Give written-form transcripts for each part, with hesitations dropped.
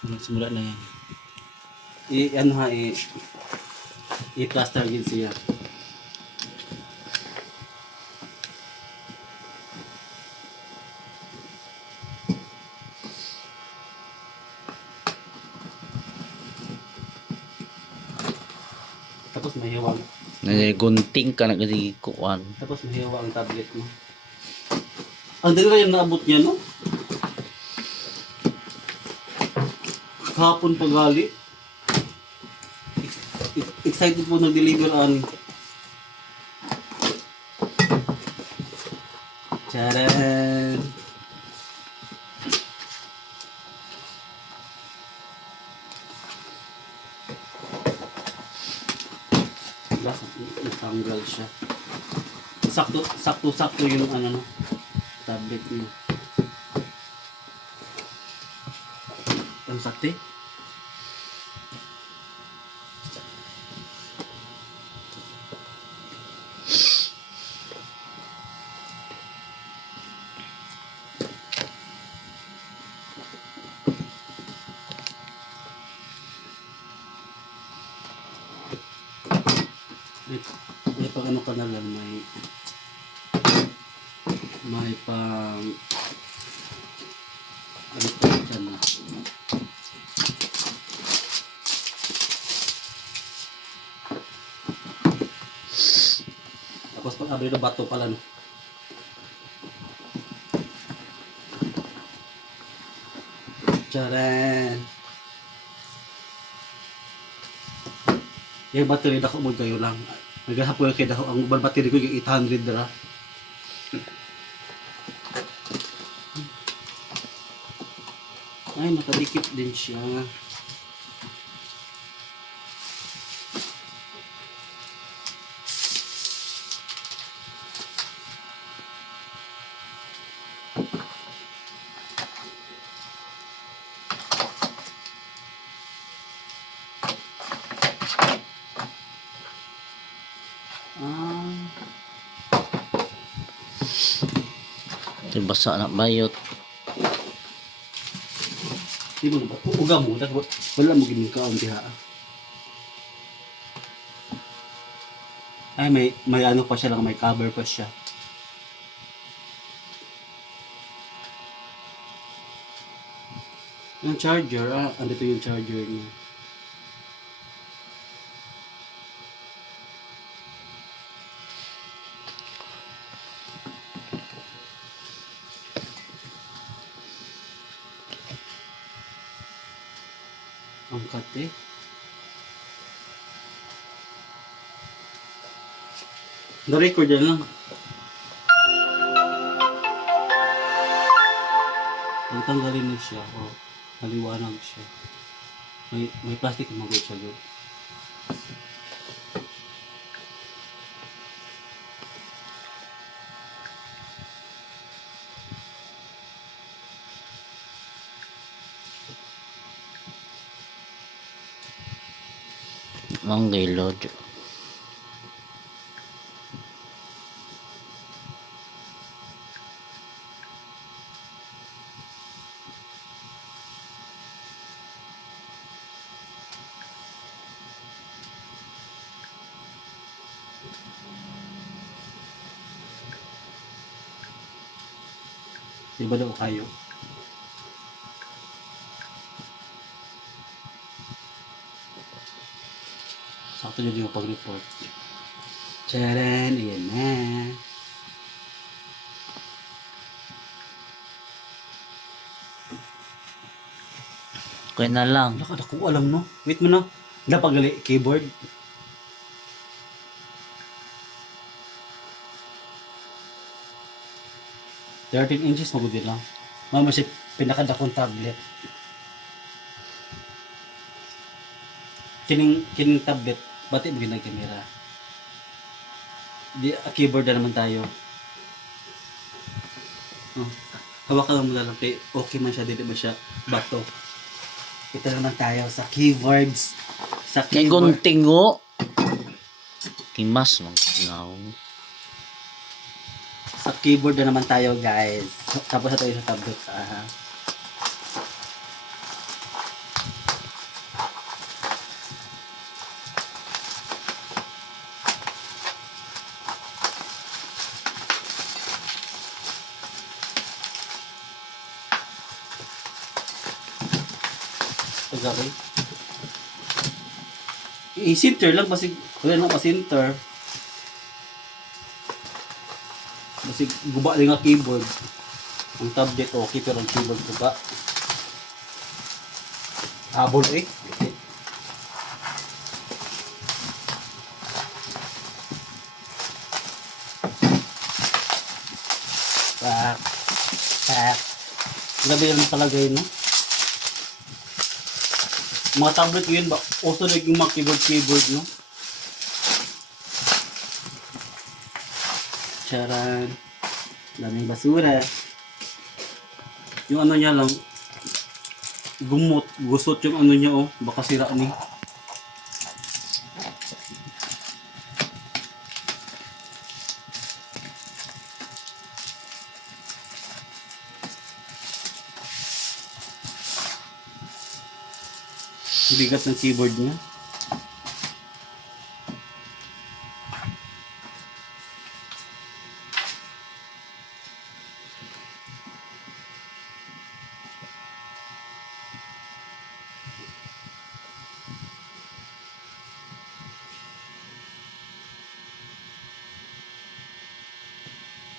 Simula na yan. Ano ha, i-plaster din siya. Tapos mahiwang. Gunting ka na kasi kuwan. Tapos mahiwa ang tablet mo. Ang dali lang yung naabot niya, no? Kahapon pa gali. Excited po nag-deliver ani. Charan! Natanggal siya. Sakto yung ano, tablet niya. Ang sakti? May pang ano ka na lang, may pang ano pa dyan na. Tapos pag abri na bato pala, no? Charan! Yung battery dako mo kayo lang. Nagahapon kay dako ang battery ko yung 800 dra. Ay, nakadikit din siya. Basa na bayot. Di mo ba? Uga mo. Wala mo gining kaon diha. Ay, may ano pa siya lang. May cover pa siya. Yung charger. Andito yung charger niya. Ang kate. Na-record yan lang. Tanggalin na siya. O, maliwanag siya. May plastic na mag siya doon. Ang gilod. Diba daw kayo? Sakto nyo yung pag-report. Charan! Ayan na. Kaya na lang. Wala ka ko alam, no? Wait mo na. Napagali keyboard. $13 magudi lang. Mama si pinakadakong tablet. Kining tablet, bati mo ginang kamera. Di keyboard na naman tayo. Oh, hawakan mo lang kay okay man siya, dili man siya bato. Ito naman tayo sa keyboards. Sa Kay keyboard. gunting o. Kimas lang. No. Sa keyboard na naman tayo, guys. Tapos ito yung sa tablet. Tagakay. I-center lang kasi wala nang pa-center. Kasi guba din nga keyboard. Ang tablet okay pero ang keyboard guba. Habol eh. Pak. Pak. Grabe yan palagay, no? Mga tablet ko yun ba? Also naging mga keyboard, no? Charan. Daming basura. Yung ano niya lang, gumot, gusot yung ano niya, oh. Baka sira ni. Bigat ng keyboard niya.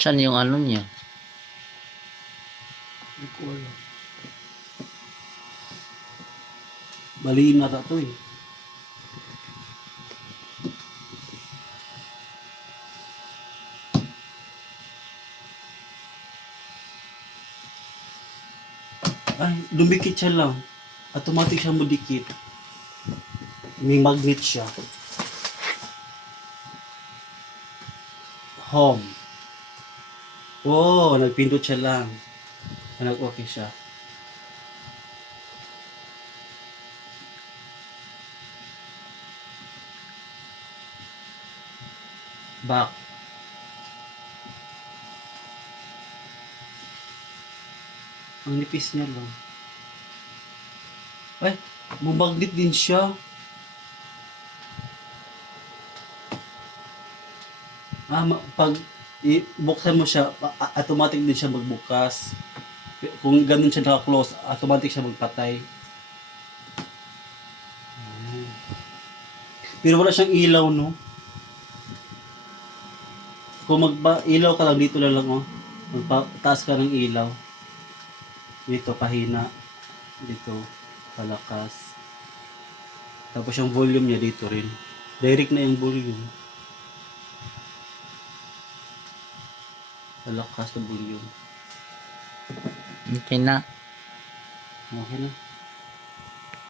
Saan yung ano niya? Hindi ko alam. Maliim na ito eh. Ay, dumikit siya lang. Automatic siya mudikit. May magnet siya. Home. Oh, nagpindot siya lang. Nag-okay siya. Back. Ang nipis niya lang. Ay, bumagnet din siya. Pag buksan mo siya, automatic din siya magbukas. Kung ganun siya naka-close, automatic siya magpatay. Pero wala siyang ilaw, no? Kung magpa-ilaw ka lang, dito na lang, oh. Magpataas ka ng ilaw. Dito, pahina. Dito, palakas. Tapos yung volume niya dito rin. Direct na yung volume. Palakas na volume. Okay na. Okay na.